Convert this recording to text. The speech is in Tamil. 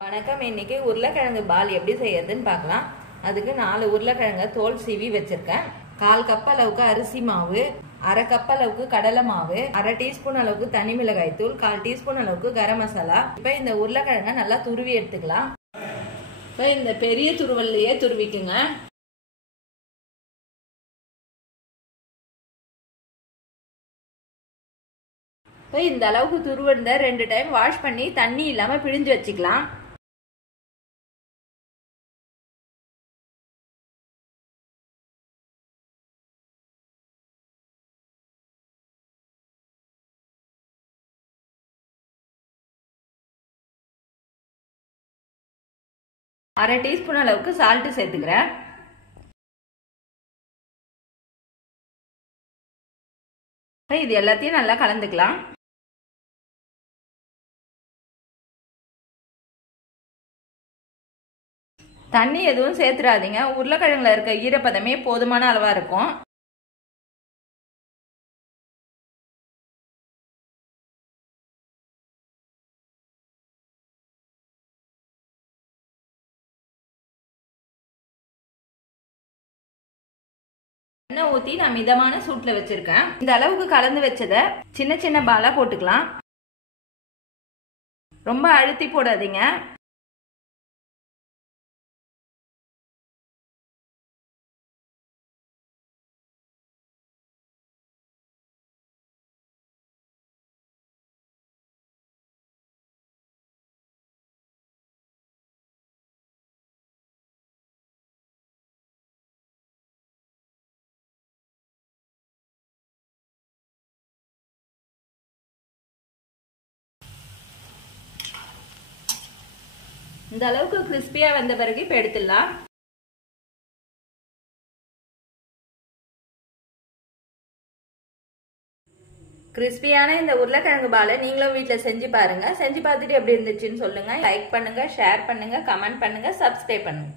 வணக்கம். இன்னைக்கு உருளைக்கிழங்கு பால் எப்படி செய்யறதுன்னு பார்க்கலாம். அதுக்கு 4 உருளைக்கிழங்க தோல் சீவி வச்சிருக்கேன். 1/4 கப் அளவுக்கு அரிசி மாவு, 1/2 கப் அளவுக்கு கடலை மாவு, 1/2 டீஸ்பூன் அளவுக்கு தனி மிளகாய் தூள், 1/4 டீஸ்பூன் அளவுக்கு கரம் மசாலா. இப்ப இந்த உருளைக்கிழங்க நல்லா துருவி எடுத்துக்கலாம். இப்ப இந்த பெரிய துருவல்லையே துருவிக்குங்க. இப்ப இந்த அளவுக்கு துருவந்த 2 டைம் வாஷ் பண்ணி தண்ணி இல்லாம பிழிஞ்சு வச்சுக்கலாம். அரை டீஸ்பூன் அளவுக்கு சால்ட் சேர்த்துக்கிறேன். இது எல்லாத்தையும் நல்லா கலந்துக்கலாம். தண்ணி எதுவும் சேர்த்துடாதீங்க. உருளைக்கிழங்குல இருக்க ஈரப்பதமே போதுமான அளவா இருக்கும். எண்ணெய் ஊத்தி நான் மிதமான சூட்ல வச்சிருக்கேன். இந்த அளவுக்கு கலந்து வச்சத சின்ன சின்ன பாலா போட்டுக்கலாம். ரொம்ப அழுத்தி போடாதீங்க. இந்த அளவுக்கு கிறிஸ்பியா வந்த பிறகு இப்ப எடுத்துடலாம். கிறிஸ்பியான இந்த உருளைக்கிழங்கு பாலை நீங்களும் வீட்டுல செஞ்சு பாருங்க. செஞ்சு பார்த்துட்டு எப்படி இருந்துச்சுன்னு சொல்லுங்க. லைக் பண்ணுங்க, ஷேர் பண்ணுங்க, கமெண்ட் பண்ணுங்க, சப்ஸ்கிரைப் பண்ணுங்க.